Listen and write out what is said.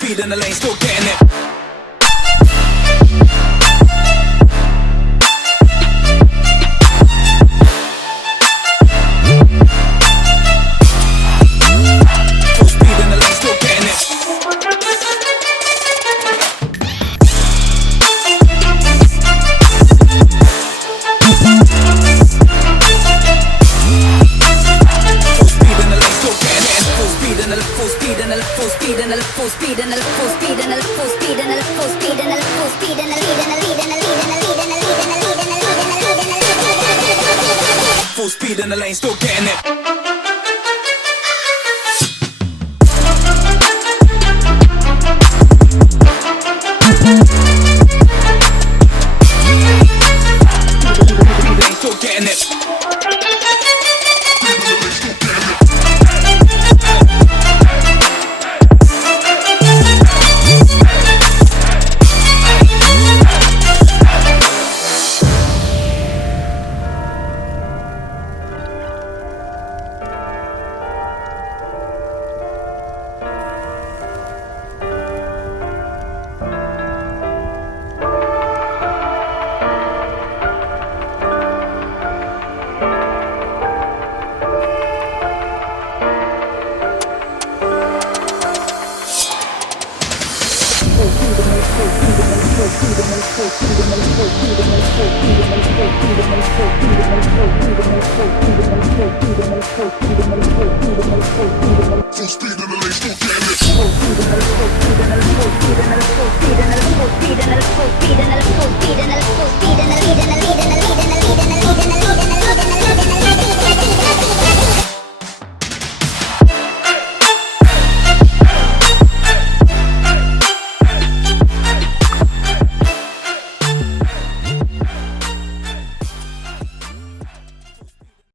speed in the lane, still getting it. Full speed in the lane, still getting it. Full speed and a full speed and a full speed and a full speed and a full speed and a full speed and a lead and a lead and a lead and a lead and a lead and a lead and a lead and a lead and a lead. Full speed in the lane, still getting it. Still getting it. Full speed and a full speed and a full speed and a full speed and a full speed and a full speed and a full speed and a